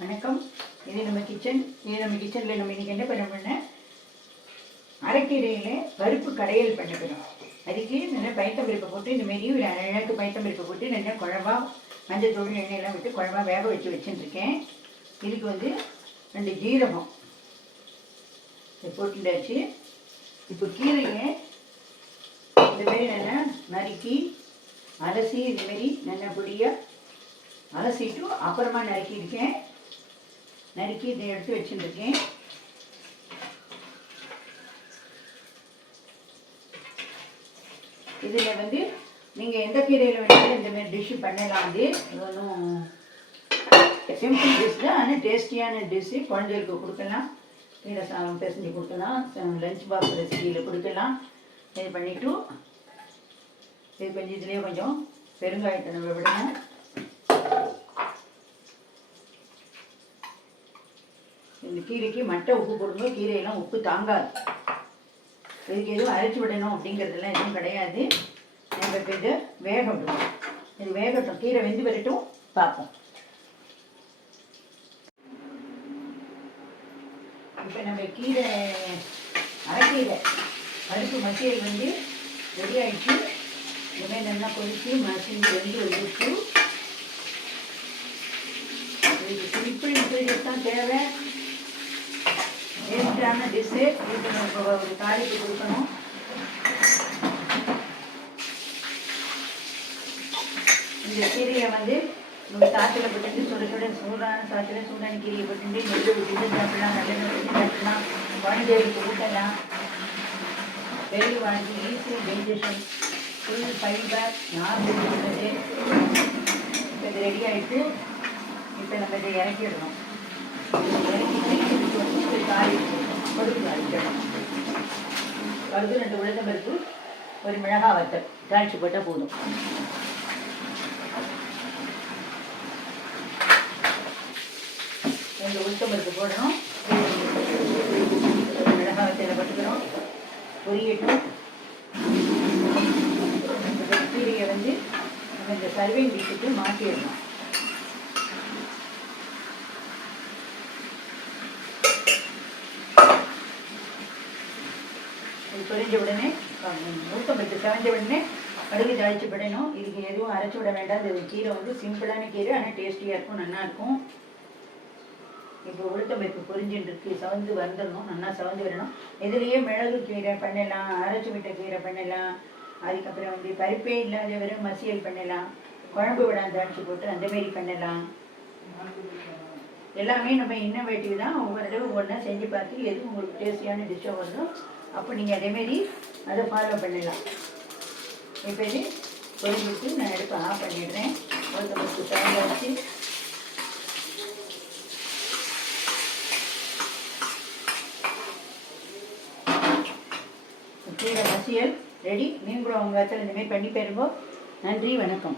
வணக்கம். இது நம்ம கிச்சன் இது நம்ம கிச்சனில் நம்ம இன்னைக்கு என்ன பண்ண அரைக்கீரையில் பருப்பு கடையல் பண்ண போகிறோம் அதுக்கு நல்லா பயத்தம் பருப்பை போட்டு இந்த மாரி ஒரு அழகு பயத்தம் பருப்பை போட்டு நல்லா குழம்பா மஞ்சள் தூள் எண்ணெயெல்லாம் விட்டு குழம்பா வேக வச்சு வச்சுருக்கேன் இதுக்கு வந்து ரெண்டு ஜீரகம். இதை போட்டுட்டாச்சு இப்போ கீரையை இந்தமாரி நல்லா நறுக்கி அலசி இது நல்லா பொடியாக அலசிட்டு அப்புறமா நறுக்கியிருக்கேன். நறுக்கி இதை எடுத்து வச்சுருக்கேன். இதில் வந்து நீங்கள் எந்த கீரையில் வேணாலும் இந்த மாதிரி டிஷ்ஷு பண்ணலாம் அது. இது ஒன்றும் சிம்பிள் டிஷ் தான் ஆனால் டேஸ்டியான டிஷ்ஷு குழந்தைகளுக்கு கொடுக்கலாம். கீரை சாதம் பிசைஞ்சு கொடுக்கலாம். லஞ்ச் பாக்ஸ் ரெசிபியில் கொடுக்கலாம். இது பண்ணிவிட்டு இது கொஞ்சம் இதுலேயே கொஞ்சம் பெருங்காயத்தை நம்ம விடணும். இந்த கீரைக்கு மட்டை உப்பு போடும்போது கீரையெல்லாம் உப்பு தாங்காது. இதுக்கு எதுவும் அரைச்சி விடணும் அப்படிங்கிறதுலாம் எதுவும் கிடையாது. நம்ம இப்போ இதை வேக விடுவோம் இது வேகட்டும். கீரை வெந்து வரட்டும். பார்ப்போம். இப்போ நம்ம கீரை அரைக்கீரை பருப்பு மசியல் வந்து ரெடி ஆயிடுச்சு. இனிமேல் நல்லா கொதித்து மசிஞ்சு வெந்து வந்துச்சு இதுக்கு சிம்பிள் இன்க்ரீடியன்ஸ் தான் தேவை. டேஸ்டான டிஷ்ஷு இதுக்கு நம்ம ஒரு தாளிப்பு கொடுக்கணும் இந்த கீரையை வந்து நம்ம சாத்தில் போட்டுட்டு சுட சுட சூடான சாத்தில் சூடான கீரையை போட்டுட்டு நெல் விட்டுட்டு சாப்பிடலாம் நல்லெண்ணெய் விட்டு சாப்பிடலாம் குழந்தைகளுக்கு ஊட்டலாம் வெளி வாங்கி easy digestion full fibre normal இருக்கிறது இப்போ இது ரெடி ஆகிட்டு இப்போ நம்ம இதை இறக்கிடுறோம் இறக்கிட்டு இதுக்கு வந்து காய் பருப்பு தாளிக்கணும் கடுகு ரெண்டு உளுத்தம் பருப்பு ஒரு மிளகா வத்தல் தாளிச்சு போட்டால் போதும். ரெண்டு உளுத்தம் பருப்பு போடணும். ஒரு மிளகா வத்தலை போட்டுக்கிறோம் பொரியட்டும். இந்த கீரையை வந்து இந்த சர்விங் டிஷ்ஷுக்கு மாற்றிடணும் இது பொரிஞ்ச உடனே நூற்றம்பத்து செவஞ்ச உடனே கடுகு ஜாய்ச்சி விடணும். இதுக்கு எதுவும் அரைச்சி விட வேண்டாம். இது கீரை வந்து சிம்பிளான கீரை ஆனால் டேஸ்டியாக இருக்கும் நல்லாயிருக்கும் இப்போ உளுத்தம்பருப்பு பொரிஞ்சுட்டு இருக்கு சவந்து வந்துடணும் நல்லா சவந்து வரணும் இதுலேயே மிளகு கீரை பண்ணலாம் அரைச்சி விட்ட கீரை பண்ணலாம். அதுக்கப்புறம் வந்து பருப்பே இல்லாத வெறும் மசியல் பண்ணலாம். குழம்பு விடாந்து தாளிச்சு போட்டு அந்தமாரி பண்ணலாம். எல்லாமே நம்ம இன்னோவேட்டிவ் தான் ஒவ்வொரு தடவை ஒன்றா செஞ்சு பார்த்து எது உங்களுக்கு டேஸ்டியான டிஷ்ஷாக வருதோ அப்போ நீங்கள் அதேமாரி அதை ஃபாலோ பண்ணலாம் இப்போ இது பொரிஞ்சிட்டு நான் எடுப்பு ஆஃப் பண்ணிடுறேன். ஒருத்தருக்கு தேங்காய் வச்சு. கீரை மசியல் ரெடி. மீன் கூட உங்கள் இடத்துல இந்தமாரி பண்ணி பாருங்க. நன்றி வணக்கம்.